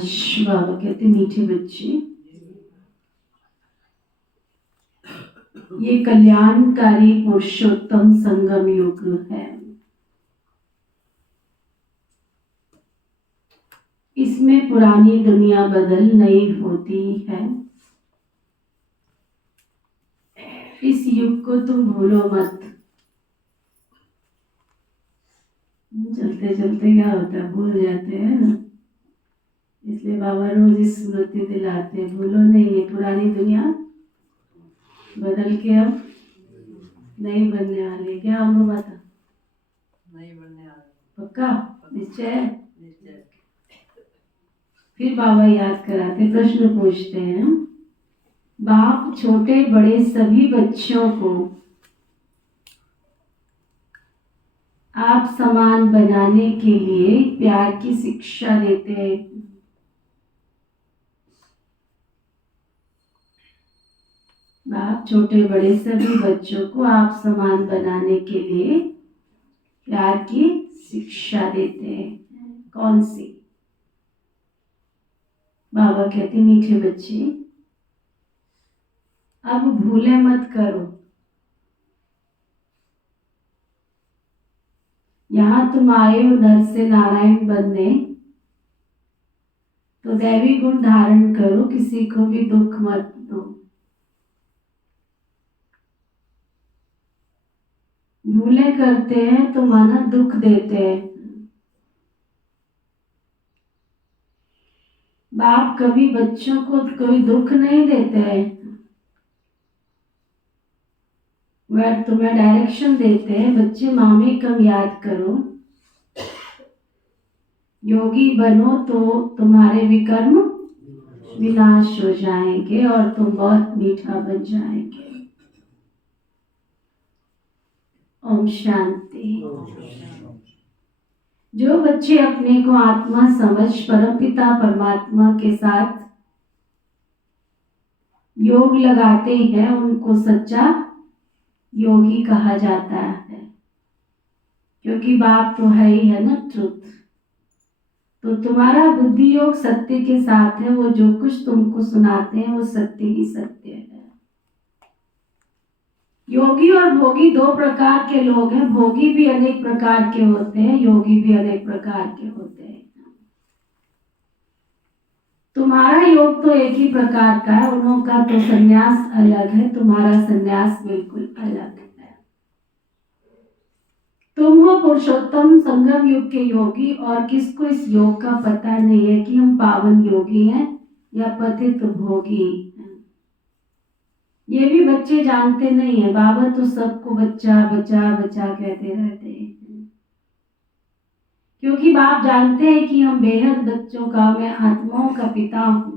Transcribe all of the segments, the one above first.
आज बाबा कहते मीठे बच्चे, ये कल्याणकारी पुरुषोत्तम संगम युग है। इसमें पुरानी दुनिया बदल नई होती है। इस युग को तुम भूलो मत। चलते चलते क्या होता है, भूल जाते हैं ना, इसलिए बाबा रोज स्मृति दिलाते, भूलो नहीं, ये पुरानी दुनिया बदल के अब नई बनने वाली। क्या अम्मा माता? नहीं बनने वाली। पक्का? निश्चय? फिर बाबा याद कराते, प्रश्न पूछते हैं, बाप छोटे बड़े सभी बच्चों को आप समान बनाने के लिए प्यार की शिक्षा देते हैं। बाप छोटे बड़े सभी बच्चों को आप समान बनाने के लिए प्यार की शिक्षा देते हैं। कौन सी? बाबा कहते मीठे बच्चे, अब भूले मत करो। यहां तुम आए हो नर से नारायण बनने, तो दैवी गुण धारण करो, किसी को भी दुख मत दो। भूले करते हैं तो माना दुख देते हैं। बाप कभी बच्चों को कोई दुख नहीं देते हैं, वह तुम्हें डायरेक्शन देते हैं, बच्चे मामे कम याद करो, योगी बनो तो तुम्हारे विकर्म विनाश हो जाएंगे और तुम बहुत मीठा बन जाएंगे। ओम शांति। जो बच्चे अपने को आत्मा समझ परमपिता परमात्मा के साथ योग लगाते हैं, उनको सच्चा योगी कहा जाता है, क्योंकि बाप तो है ही है ना ट्रुथ। तो तुम्हारा बुद्धि योग सत्य के साथ है, वो जो कुछ तुमको सुनाते हैं वो सत्य ही सत्य है। योगी और भोगी दो प्रकार के लोग हैं। भोगी भी अनेक प्रकार के होते हैं, योगी भी अनेक प्रकार के होते हैं। तुम्हारा योग तो एक ही प्रकार का है, उन्हों का तो संन्यास अलग है, तुम्हारा संन्यास बिल्कुल अलग है। तुम हो पुरुषोत्तम संगम युग के योगी, और किसको इस योग का पता नहीं है कि हम पावन योगी हैं या पतित भोगी हैं। ये भी बच्चे जानते नहीं है। बाबा तो सबको बच्चा बच्चा बच्चा कहते रहते हैं, क्योंकि बाप जानते हैं कि हम बेहद बच्चों का, मैं आत्माओं का पिता हूं,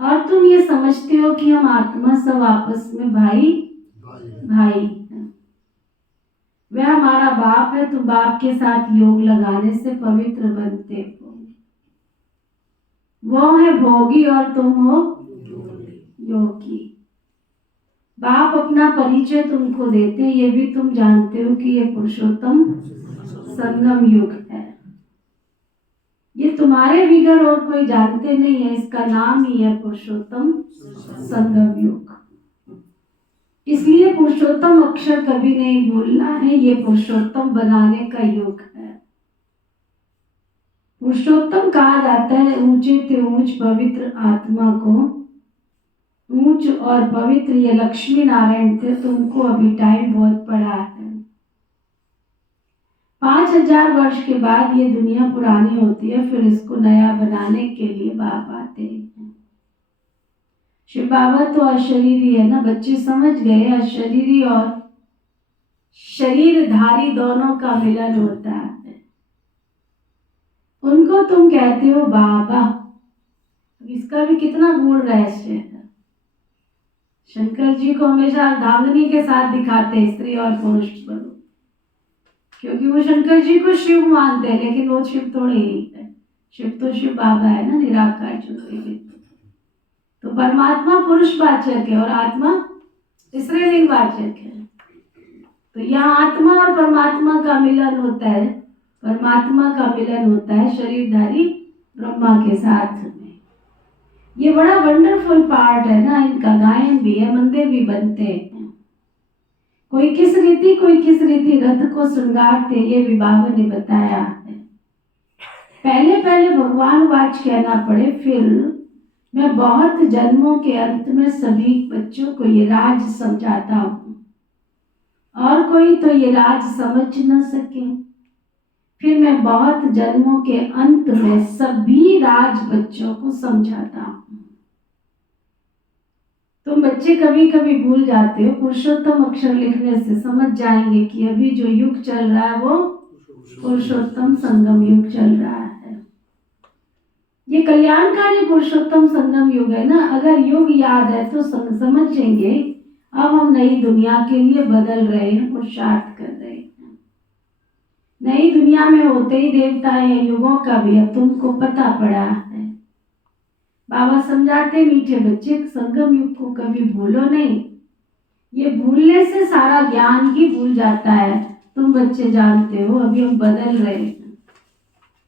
और तुम ये समझते हो कि हम आत्मा सब आपस में भाई भाई हैं। वह हमारा बाप है, तुम बाप के साथ योग लगाने से पवित्र बनते हो। वो है भोगी और तुम हो योगी। बाप अपना परिचय तुमको देते, ये भी तुम जानते हो कि ये पुरुषोत्तम संगम युग है। ये तुम्हारे बिगर और कोई जानते नहीं है, इसका नाम ही है पुरुषोत्तम संगम युग। इसलिए पुरुषोत्तम अक्षर कभी नहीं भूलना है, ये पुरुषोत्तम बनाने का युग है। पुरुषोत्तम कहा जाता है ऊंचे से ऊंच पवित्र आत्मा को। ऊंच और पवित्र ये लक्ष्मी नारायण थे, तुमको अभी टाइम बहुत पड़ा है। 5000 वर्ष के बाद ये दुनिया पुरानी होती है, फिर इसको नया बनाने के लिए बाप आते हैं। शिव बाबा तो अशरीरी है ना, बच्चे समझ गए, अशरीरी और शरीरधारी दोनों का मिलन होता है। उनको तुम कहते हो बाबा। इसका भी कितना गूढ़ रहस्य है। शंकर जी को हमेशा अर्धांगिनी के साथ दिखाते हैं, स्त्री और पुरुष स्वरूप, क्योंकि वो शंकर जी को शिव मानते हैं, लेकिन वो शिव थोड़े ही है। शिव तो शिव बाबा है ना, निराकार ज्योति। तो परमात्मा पुरुषवाचक है और आत्मा स्त्रीलिंगवाचक है। तो यहाँ आत्मा और परमात्मा का मिलन होता है, परमात्मा का मिलन होता है शरीरधारी ब्रह्मा के साथ में। ये बड़ा वंडरफुल पार्ट है ना, इनका गायन भी है, मंदिर भी बनते हैं। कोई किस रीति रथ को श्रृंगारते, ये भी बाबा ने बताया है। पहले भगवान वाच कहना पड़े, फिर मैं बहुत जन्मों के अंत में सभी बच्चों को ये राज समझाता हूँ, और कोई तो ये राज समझ न सके। फिर मैं बहुत जन्मों के अंत में सभी राज बच्चों को समझाता हूँ। तुम बच्चे कभी कभी भूल जाते हो, पुरुषोत्तम अक्षर लिखने से समझ जाएंगे कि अभी जो युग चल रहा है वो पुरुषोत्तम संगम युग चल रहा है। ये कल्याणकारी पुरुषोत्तम संगम युग है ना। अगर युग याद है तो समझेंगे अब हम नई दुनिया के लिए बदल रहे हैं, पुरुषार्थ कर रहे हैं। नई दुनिया में होते ही देवता है, युगों का भी अब तुमको पता पड़ा है। बाबा समझाते, मीठे बच्चे, संगम युग को कभी भूलो नहीं। ये भूलने से सारा ज्ञान ही भूल जाता है। तुम बच्चे जानते हो अभी हम बदल रहे हैं।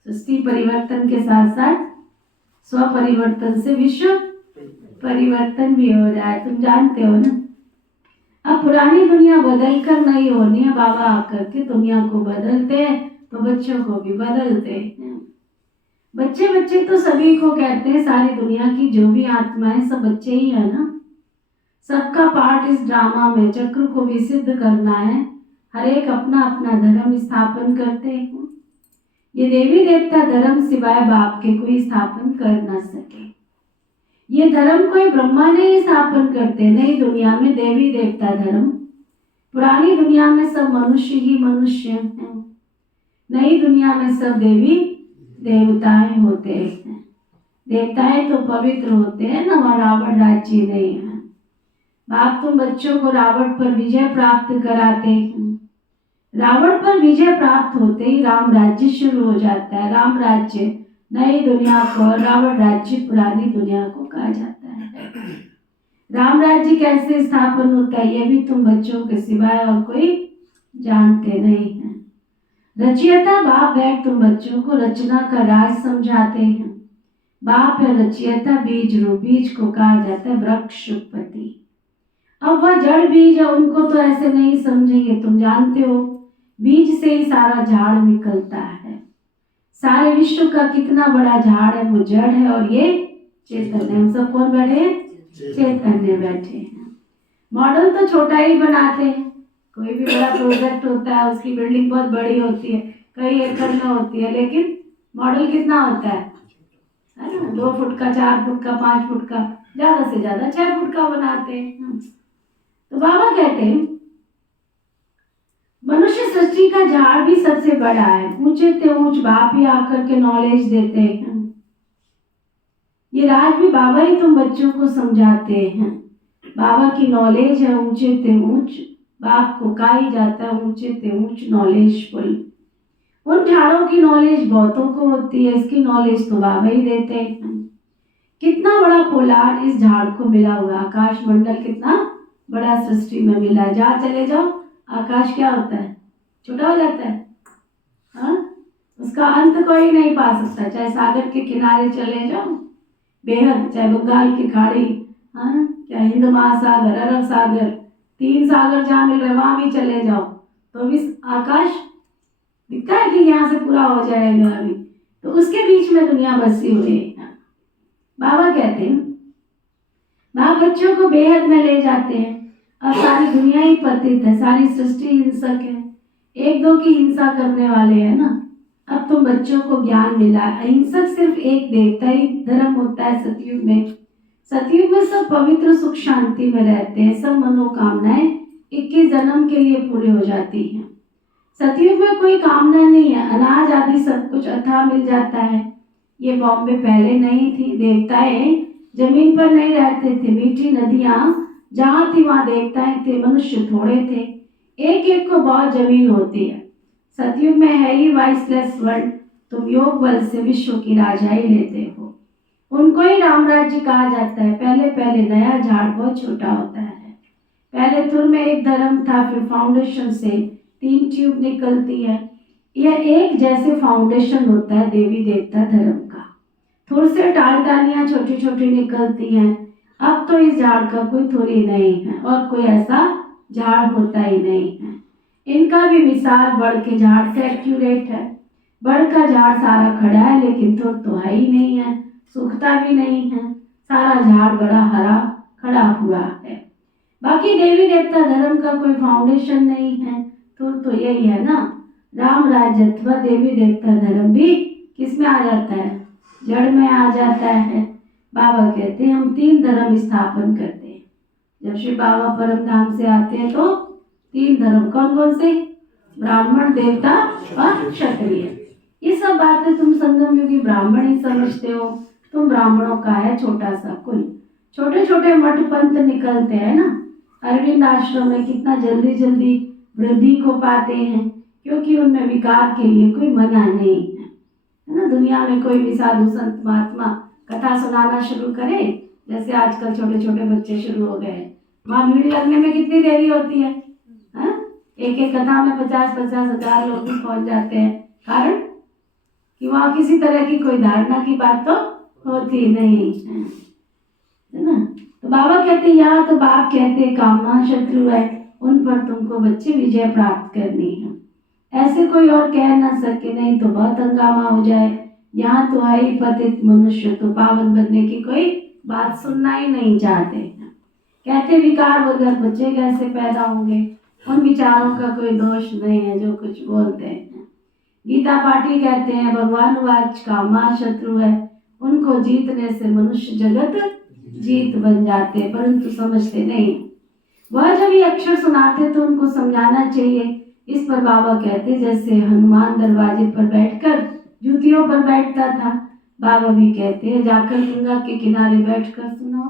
सृष्टि परिवर्तन के साथ साथ स्व परिवर्तन से विश्व परिवर्तन भी हो रहा है, तुम जानते हो ना। अब पुरानी दुनिया बदल कर नहीं होनी है, बाबा आकर के दुनिया को बदलते हैं तो बच्चों को भी बदलते हैं। बच्चे बच्चे तो सभी को कहते हैं, सारी दुनिया की जो भी आत्माएं सब बच्चे ही है ना। सबका पार्ट इस ड्रामा में चक्र को भी सिद्ध करना है। हर एक अपना अपना धर्म स्थापन करते हैं। ये देवी देवता धर्म सिवाय बाप के कोई स्थापन कर न सके। ये धर्म कोई ब्रह्मा नहीं स्थापन करते। नई दुनिया में देवी देवता धर्म, पुरानी दुनिया में सब मनुष्य ही मनुष्य हैं। नई दुनिया में सब देवी देवताएं होते हैं। देवताएं तो पवित्र होते हैं ना, वहाँ रावण राज्य नहीं है। बाप तुम बच्चों को रावण पर विजय प्राप्त कराते हैं। रावण पर विजय प्राप्त होते ही राम राज्य शुरू हो जाता है। राम राज्य नई दुनिया को, रावण राज्य पुरानी दुनिया को कहा जाता है। राम राज्य कैसे स्थापन होता है ये भी तुम बच्चों के सिवाय और कोई जानते नहीं है। रचयिता बाप बैठ तुम बच्चों को रचना का राज समझाते हैं। बाप है रचयिता, बीज रूप। बीज को कहा जाता है वृक्षपति। अब वह जड़ बीज है, उनको तो ऐसे नहीं समझेंगे। तुम जानते हो बीज से ही सारा झाड़ निकलता है। सारे विश्व का कितना बड़ा झाड़ है, वो जड़ है और ये चेतन है। हम सब कौन बैठे हैं? चैतन्य बैठे हैं। मॉडल तो छोटा ही बनाते हैं। कोई भी बड़ा प्रोजेक्ट होता है, उसकी बिल्डिंग बहुत बड़ी होती है, कई एकड़ में होती है, लेकिन मॉडल कितना होता है ना? 2 फुट का, 4 फुट का, 5 फुट का, ज्यादा से ज्यादा 6 फुट का बनाते हैं। तो बाबा कहते हैं मनुष्य सृष्टि का झाड़ भी सबसे बड़ा है। ऊंचे से ऊंच बाप ही आकर के नॉलेज देते हैं। ये राज भी बाबा ही तुम बच्चों को समझाते हैं। बाबा की नॉलेज है ऊंचे से ऊंच, बाप को कहा ही जाता है ऊंचे से ऊंच नॉलेजफुल। उन झाड़ों की नॉलेज बहुतों को होती है, इसकी नॉलेज तो बाबा ही देते हैं। कितना बड़ा पोलार इस झाड़ को मिला हुआ, आकाश मंडल कितना बड़ा सृष्टि में मिला। जहाँ चले जाओ आकाश क्या होता है? छोटा हो जाता है। हाँ, उसका अंत कोई नहीं पा सकता। चाहे सागर के किनारे चले जाओ, बेहद, चाहे बंगाल की खाड़ी, हाँ, चाहे हिंद महासागर, अरब सागर, 3 सागर जहाँ मिल रहे वहां भी चले जाओ तो भी आकाश दिखता है कि यहाँ से पूरा हो जाएगा अभी, तो उसके बीच में दुनिया बसी हुई है। बाबा कहते हैं बाप बच्चों को बेहद में ले जाते हैं। अब सारी दुनिया ही पतित है, सारी सृष्टि हिंसक है, 1-2 की हिंसा करने वाले हैं ना। अब तुम बच्चों को ज्ञान मिला। अहिंसक सिर्फ एक देवता ही धर्म होता है सतयुग में। सतयुग में सब पवित्र सुख शांति में रहते हैं। सब मनोकामनाएं 21 जन्म के लिए पूरी हो जाती हैं। सतयुग में कोई कामना नहीं है, अनाज आदि सब कुछ अथाह मिल जाता है। ये बॉम्बे पहले नहीं थी। देवताएं जमीन पर नहीं रहते थे, मीठी नदियां जहाँ थी वहाँ देवताएं थे, मनुष्य थोड़े थे। एक एक को बहुत जमीन होती है। सतयुग में है ही वाइसलेस वर्ल्ड। तुम योग बल से विश्व की राजाई लेते हो। उनको ही राम राज्य कहा जाता है। पहले पहले नया झाड़ बहुत छोटा होता है। पहले तुर में एक धर्म था, फिर फाउंडेशन से 3 ट्यूब निकलती है। यह एक जैसे फाउंडेशन होता है देवी देवता धर्म का। थोड़े से डालियां छोटी छोटी निकलती हैं। अब तो इस झाड़ का कोई थोड़ी नहीं है और कोई ऐसा झाड़ होता ही नहीं है। इनका भी विशाल बड़ के झाड़ से एक्यूरेट है। बड़ का झाड़ सारा खड़ा है लेकिन थोड़ तो है ही नहीं है, सूखता भी नहीं है। सारा झाड़ बड़ा हरा खड़ा हुआ है। बाकी देवी देवता धर्म का कोई फाउंडेशन नहीं है, तो यही है ना, राम राज्य अथवा देवी देवता धर्म भी किस में आ जाता है, जड़ में आ जाता है। बाबा कहते हैं हम 3 धर्म स्थापन करते हैं। जब शिव बाबा परम धाम से आते हैं तो 3 धर्म कौन कौन से, ब्राह्मण, देवता और क्षत्रिय। ये सब बातें तुम संगम युगी ब्राह्मण ही समझते हो। तुम ब्राह्मणों का है छोटा सा कुल, छोटे छोटे मठ पंथ निकलते हैं ना। अरविंद आश्रम में कितना जल्दी जल्दी वृद्धि को पाते हैं क्योंकि उनमें विकार के लिए कोई मना नहीं है ना। दुनिया में कोई भी साधु संत महात्मा कथा सुनाना शुरू करे, जैसे आजकल छोटे छोटे बच्चे शुरू हो गए, वहाँ भीड़ लगने में कितनी देरी होती है, एक एक कथा में 50-50 हजार लोग भी पहुंच जाते हैं। कारण कि वहाँ किसी तरह की कोई धारणा की बात तो होती नहीं है ना। तो बाबा कहते यहाँ तो बाप कहते कामना शत्रु है, उन पर तुमको बच्चे विजय प्राप्त करनी है। ऐसे कोई और कह ना सके, नहीं तो बहुत हंगामा हो जाए। यहाँ तो है ही पतित मनुष्य, तो पावन बनने की कोई बात सुनना ही नहीं चाहते हैं। कहते विकार बगैर बच्चे कैसे पैदा होंगे, उन विचारों का कोई दोष नहीं है जो कुछ बोलते हैं। गीता पाठी कहते हैं भगवान वाच कामा शत्रु है, उनको जीतने से मनुष्य जगत जीत बन जाते, परंतु समझते नहीं। वह जब ये अक्षर सुनाते तो उनको समझाना चाहिए। इस पर बाबा कहते जैसे हनुमान दरवाजे पर बैठकर जूतियों पर बैठता था, बाबा भी कहते हैं जाकर गंगा के किनारे बैठकर सुनाओ।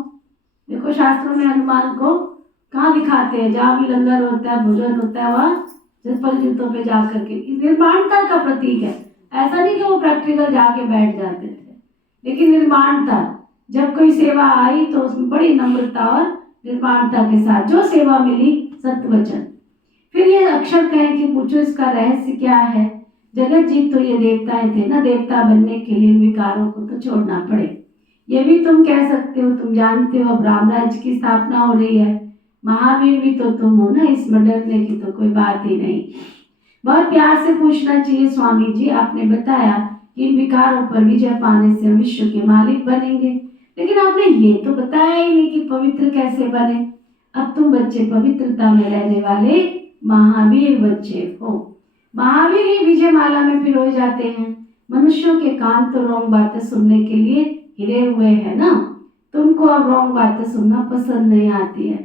देखो शास्त्रों में हनुमान को कहाँ दिखाते हैं, जहाँ भी लंगर होता है, भोजन होता है, वहाँ चप्पल जूतों पे जाकर के, निर्माणता का प्रतीक है। ऐसा नहीं कि वो प्रैक्टिकल जाके बैठ जाते थे, लेकिन निर्माणता, जब कोई सेवा आई तो उसमें बड़ी नम्रता और निर्माणता के साथ जो सेवा मिली, सत्वचन। फिर ये अक्षर कहें कि पूछो इसका रहस्य क्या है। जगत जीत तो ये देवताएं थे ना, देवता बनने के लिए विकारों को तो छोड़ना पड़े। ये भी तुम कह सकते हो, तुम जानते हो अब राम राज्य की स्थापना हो रही है, महावीर भी तो तुम हो ना, इसमें डरने की तो कोई बात ही नहीं। बहुत प्यार से पूछना चाहिए स्वामी जी, आपने बताया कि इन विकारों पर विजय पाने से विश्व के मालिक बनेंगे, लेकिन आपने ये तो बताया ही नहीं कि पवित्र कैसे बने। अब तुम बच्चे पवित्रता में रहने वाले महावीर बच्चे हो। महावीर ही विजय माला में पिरोए जाते हैं। मनुष्यों के कान तो रॉन्ग बातें सुनने के लिए हिरे हुए हैं ना। तुमको अब रॉन्ग बातें सुनना पसंद नहीं आती है,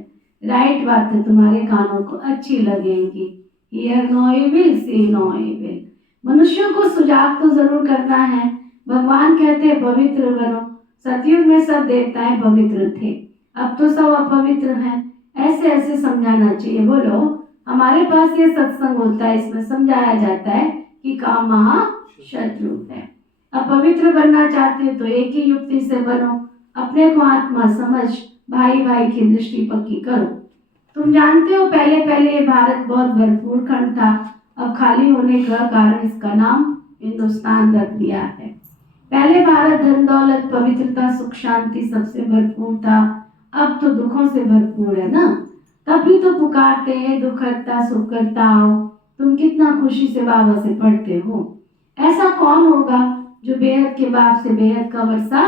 राइट बातें तुम्हारे कानों को अच्छी लगेंगी। Hear no evil, see no evil. मनुष्यों को सुजाग तो जरूर करना है। भगवान कहते हैं पवित्र बनो। सतयुग में सब देवताएं पवित्र थे, अब तो सब अपवित्र हैं। ऐसे ऐसे समझाना चाहिए। बोलो, हमारे पास ये सत्संग होता है, इसमें समझाया जाता है कि काम महाशत्रु है। अपवित्र बनना चाहते हो तो एक ही युक्ति से बनो, अपने को आत्मा समझ, भाई भाई की दृष्टि पक्की करो। तुम जानते हो पहले पहले ये भारत बहुत भरपूर खंड था, अब खाली होने का कारण इसका नाम हिंदुस्तान रख दिया है। पहले भारत धन दौलत पवित्रता सुख शांति सबसे भरपूर था, अब तो दुखों से भरपूर है ना। तभी तो पुकारते हैं दुख हरता सुख करता आओ। तुम कितना खुशी से बाबा से पढ़ते हो। ऐसा कौन होगा जो बेहद के बाप से बेहद का वर्षा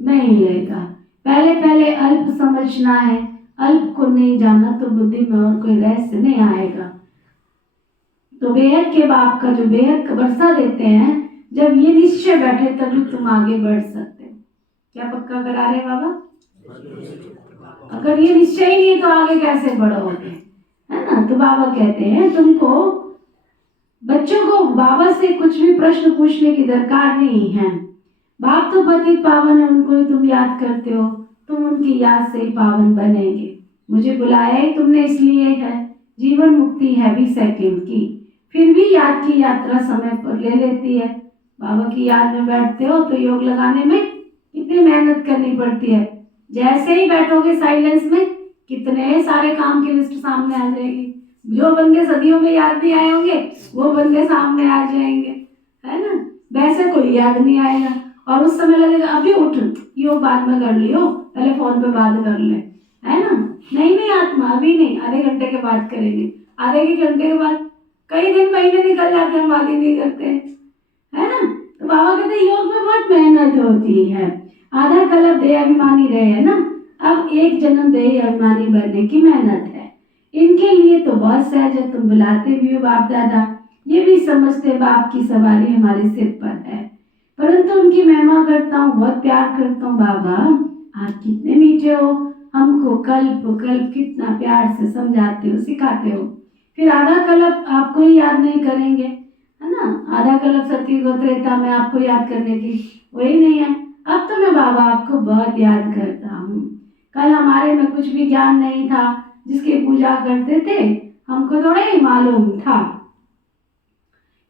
नहीं लेगा। पहले पहले अल्प समझना है, अल्प को नहीं जाना तो बुद्धि में और कोई रहस्य नहीं आएगा। तो बेहद के बाप का जो बेहद का वर्षा देते हैं, जब ये निश्चय बैठे तभी तुम आगे बढ़ सकते हो। क्या पक्का करा रहे बाबा? अगर ये निश्चय ही नहीं तो आगे कैसे बढ़ोगे, है ना। तो बाबा कहते हैं तुमको बच्चों को बाबा से कुछ भी प्रश्न पूछने की दरकार नहीं है। बाप तो पतित पावन है, उनको ही तुम याद करते हो, तुम उनकी याद से ही पावन बनेंगे। मुझे बुलाया ही तुमने इसलिए है, जीवन मुक्ति है भी सेकंड की, फिर भी याद की यात्रा समय पर ले लेती है। बाबा की याद में बैठते हो तो योग लगाने में कितनी मेहनत करनी पड़ती है। जैसे ही बैठोगे साइलेंस में, कितने सारे काम की लिस्ट सामने आ जाएगी। जो बंदे सदियों में याद नहीं आए होंगे वो बंदे सामने आ जाएंगे, है ना। वैसे कोई याद नहीं आएगा, और उस समय लगेगा अभी उठ, यो बाद में कर लियो, पहले फोन पे बात कर ले, है ना। नहीं आत्मा अभी नहीं, आधे घंटे के बाद करेंगे, आधे घंटे के बाद कई दिन महीने निकल जाते हैं, बात ही नहीं करते, है ना। तो बाबा कहते हैं योग में बहुत मेहनत होती है। आधा कल्प देह अभिमानी रहे, है ना, अब एक जन्म देह अभिमानी बनने की मेहनत है। इनके लिए तो बहुत सहज है, तुम बुलाते भी हो बाप दादा, ये भी समझते बाप की सवारी हमारे सिर पर है, परंतु उनकी महिमा करता हूँ, बहुत प्यार करता हूँ। बाबा आप कितने मीठे हो, हमको कल्प कल्प कितना प्यार से समझाते हो, सिखाते हो, फिर आधा कल्प आपको ही याद नहीं करेंगे, है ना। आधा कल्प सत्युग त्रेता में आपको याद करने की वही नहीं है। अब तो मैं बाबा आपको बहुत याद करता हूँ। कल हमारे में कुछ भी ज्ञान नहीं था, जिसकी पूजा करते थे हमको थोड़ा ही मालूम था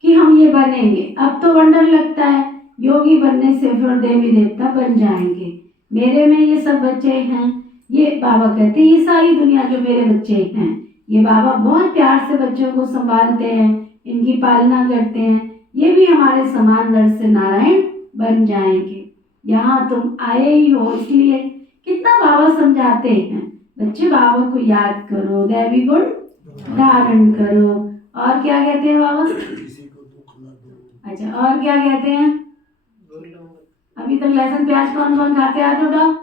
कि हम ये बनेंगे। अब तो वंडर लगता है, योगी बनने से फिर देवी देवता बन जाएंगे। मेरे में ये सब बच्चे हैं, ये बाबा कहते हैं ये सारी दुनिया जो मेरे बच्चे हैं, ये बाबा बहुत प्यार से बच्चों को संभालते हैं, इनकी पालना करते हैं, ये भी हमारे समान नर से नारायण बन जाएंगे। यहाँ तुम आए ही हो, इसलिए कितना बाबा समझाते हैं, बच्चे बाबा को याद करो, दैवी गुण धारण करो, और क्या कहते हैं बाबा, अच्छा और क्या कहते हैं, अभी तक लहसुन प्याज कौन कौन खाते हैं, तो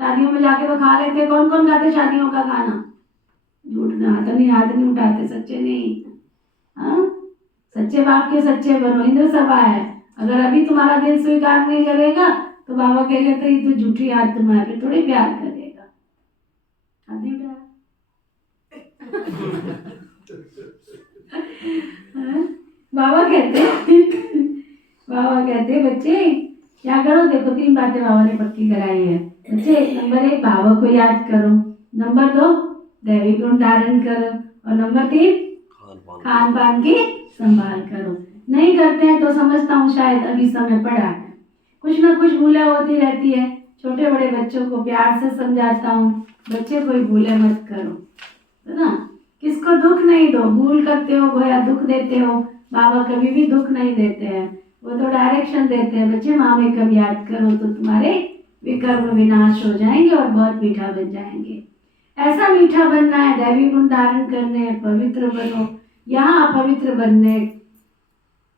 शादियों में जाके तो खा लेते, कौन कौन खाते शादियों का खाना, झूठ ना, हाथ नहीं उठाते, सच्चे नहीं, हाँ सच्चे बाप के सच्चे बनो, इंद्र सभा है। अगर अभी तुम्हारा दिल स्वीकार नहीं करेगा तो बाबा कहेगा तो ये तो झूठी आत्मा है, फिर थोड़ी प्यार करेगा, हाथ नहीं उठाया। बाबा कहते बच्चे क्या करो, देखो 3 बातें बाबा ने पक्की कराई है बच्चे। नंबर 1 बाबा को याद करो, नंबर 2 दैवी गुण धारण करो, और नंबर 3 खान पान की संभाल करो। नहीं करते हैं तो समझता हूँ शायद अभी समय पड़ा है, कुछ ना कुछ भूलें होती रहती है। छोटे बड़े बच्चों को प्यार से समझाता हूँ, बच्चे कोई भूले मत करो, है ना, किसको दुख नहीं दो, भूल करते हो गोया दुख देते हो, बाबा कभी भी दुख नहीं देते हैं, वो तो डायरेक्शन देते हैं, बच्चे मामे कब याद करो तो तुम्हारे विकर्म विनाश हो जाएंगे और बहुत मीठा बन जाएंगे। ऐसा मीठा बनना है, दैवी गुण धारण करने हैं, पवित्र बनो। यहाँ अपवित्र बनने,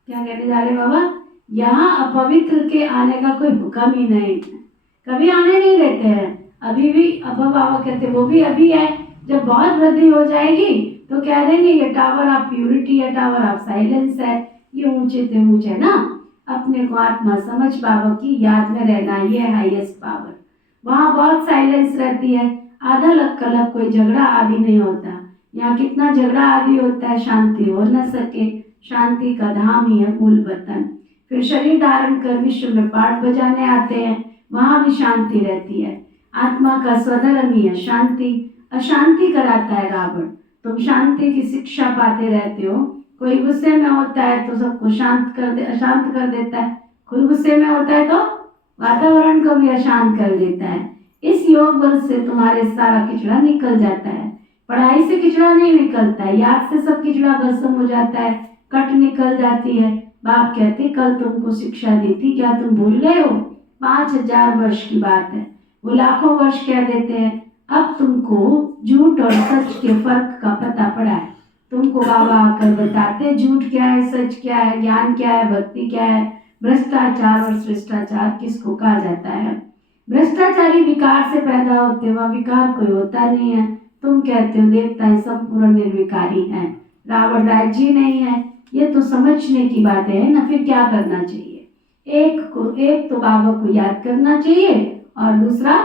क्या कहने जा रहे बाबा, यहाँ अपवित्र के आने का कोई हुक्म ही नहीं है, कभी आने नहीं देते हैं। अभी भी अब बाबा कहते वो भी अभी है, जब बहुत वृद्धि हो जाएगी तो कह देंगे ये टावर ऑफ प्यूरिटी है, टावर ऑफ साइलेंस है, ये ऊंचे से ऊंचे ना, अपने को आत्मा समझ बाबा की याद में रहना, ये हाईएस्ट पावर। वहाँ बहुत साइलेंस रहती है, आधा लग कलप कोई झगड़ा आदि नहीं होता। यहाँ कितना झगड़ा आदि होता है, शांति हो न सके, शांति का धाम ही है मूल वतन। फिर शरीर धारण कर विश्व में पाठ बजाने आते हैं, वहाँ भी शांति रहती है। आत्मा का स्वधर्म ही है शांति, अशांति कराता है रावण। तुम शांति की शिक्षा पाते रहते हो, कोई गुस्से में होता है तो सबको अशांत कर देता है, खुद गुस्से में होता है तो वातावरण को भी अशांत कर देता है। इस योग बल से तुम्हारे सारा किचड़ा निकल जाता है, पढ़ाई से किचड़ा नहीं निकलता है, याद से सब किचड़ा भस्म हो जाता है, कट निकल जाती है। बाप कहते कल तुमको शिक्षा दी थी, क्या तुम भूल गए हो? 5000 वर्ष की बात है, वो लाखों वर्ष कह देते हैं। अब तुमको झूठ और सच के फर्क का पता पड़ा है, तुमको बाबा आकर बताते झूठ क्या है, सच क्या है, ज्ञान क्या है, भक्ति क्या है, भ्रष्टाचार और शिष्टाचार किसको कहा जाता है। भ्रष्टाचारी विकार से पैदा होते, वह विकार कोई होता नहीं है। तुम कहते हो देवताएं संपूर्ण निर्विकारी हैं, रावण राज्य नहीं है, ये तो समझने की बात है ना। फिर क्या करना चाहिए? एक तो बाबा को याद करना चाहिए और दूसरा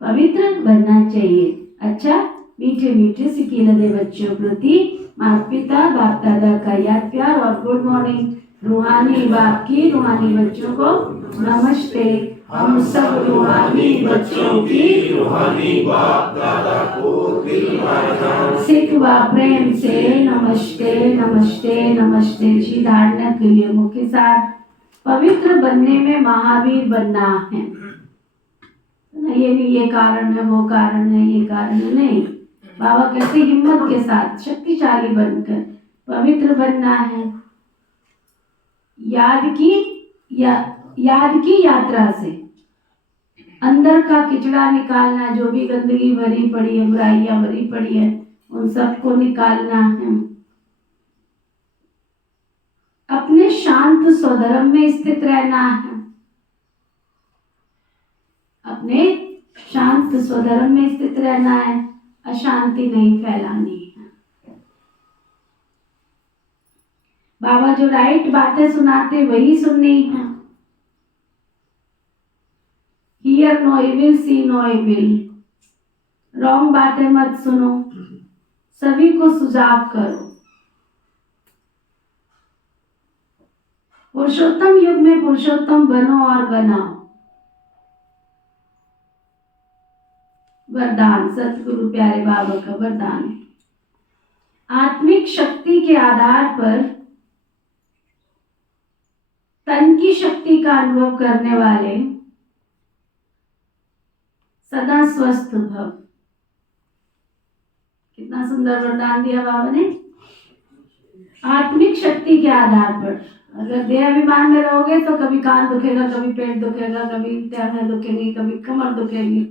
पवित्र बनना चाहिए। अच्छा, मीठे मीठे सिकी लदे बच्चों प्रति माता पिता बाप दादा का याद प्यार और गुड मॉर्निंग। रूहानी बाप की रूहानी बच्चों को नमस्ते। हम सब रूहानी बच्चों की रूहानी बाप दादा को दिल सिख व प्रेम से नमस्ते नमस्ते नमस्ते जी। धारणा के लिए मुख्य सार, पवित्र बनने में महावीर बनना है। ये नहीं ये कारण है, वो कारण है, ये कारण है, नहीं। बाबा कहते हिम्मत के साथ शक्तिशाली बनकर पवित्र बनना है। याद की या याद की यात्रा से अंदर का किचड़ा निकालना, जो भी गंदगी भरी पड़ी है, बुराइयां भरी पड़ी है, उन सबको निकालना है। अपने शांत स्वधर्म में स्थित रहना है। अपने शांत स्वधर्म में स्थित रहना है, अशांति नहीं फैलानी है। बाबा जो राइट बातें सुनाते वही सुननी है। Hear no evil, see no evil. Wrong बातें मत सुनो, सभी को सुझाव करो। पुरुषोत्तम युग में पुरुषोत्तम बनो और बनाओ। वरदान सतगुरु प्यारे बाबा का वरदान है। आत्मिक शक्ति के आधार पर तन की शक्ति का अनुभव करने वाले सदा स्वस्थ भव। कितना सुंदर वरदान दिया बाबा ने। आत्मिक शक्ति के आधार पर अगर देह अभिमान में रहोगे तो कभी कान दुखेगा, कभी पेट दुखेगा, कभी टहने दुखेगी, कभी कमर दुखेगी।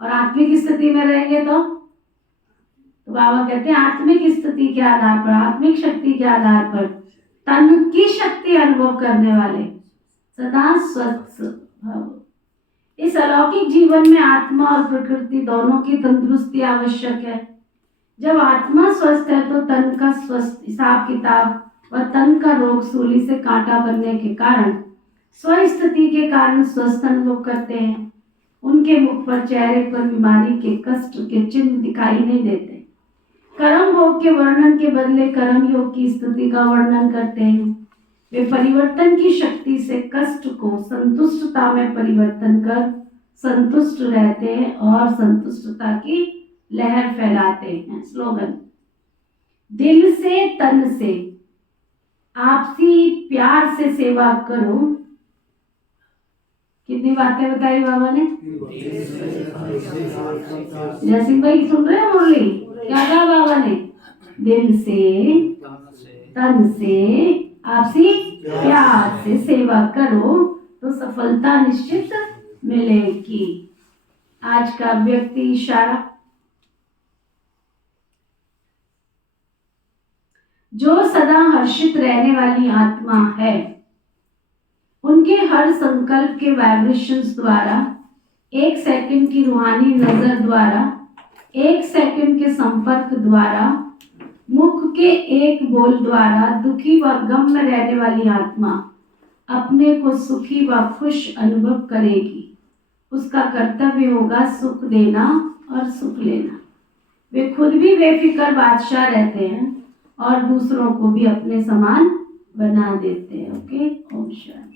और आत्मिक स्थिति में रहेंगे तो बाबा कहते हैं आत्मिक स्थिति के आधार पर, आत्मिक शक्ति के आधार पर तन की शक्ति अनुभव करने वाले सदा स्वस्थ भव। इस अलौकिक जीवन में आत्मा और प्रकृति दोनों की तंदुरुस्ती आवश्यक है। जब आत्मा स्वस्थ है तो तन का स्वस्थ हिसाब किताब व तन का रोग सूली से कांटा बनने के कारण स्वस्थिति के कारण स्वस्थ अनुभव करते हैं। उनके मुख पर, चेहरे पर बीमारी के कष्ट के चिन्ह दिखाई नहीं देते। कर्म भोग के वर्णन के बदले कर्म योग की स्थिति का वर्णन करते हैं। वे परिवर्तन की शक्ति से कष्ट को संतुष्टता में परिवर्तन कर संतुष्ट रहते हैं और संतुष्टता की लहर फैलाते हैं। स्लोगन, दिल से तन से आपसी प्यार से सेवा करो। कितनी बातें बताई बाबा ने। जयसिंह भाई सुन रहे हैं मुरली, क्या कहा बाबा ने? दिल से तन से आपसी प्यार से सेवा करो तो सफलता निश्चित मिलेगी। आज का व्यक्ति इशारा, जो सदा हर्षित रहने वाली आत्मा है, उनके हर संकल्प के वाइब्रेशंस द्वारा, एक सेकंड की रूहानी नजर द्वारा, एक सेकंड के संपर्क द्वारा, मुख के एक बोल द्वारा दुखी व गम में रहने वाली आत्मा अपने को सुखी व खुश अनुभव करेगी। उसका कर्तव्य होगा सुख देना और सुख लेना। वे खुद भी बेफिक्र बादशाह रहते हैं और दूसरों को भी अपने समान बना देते हैं। ओके, ओम शांति।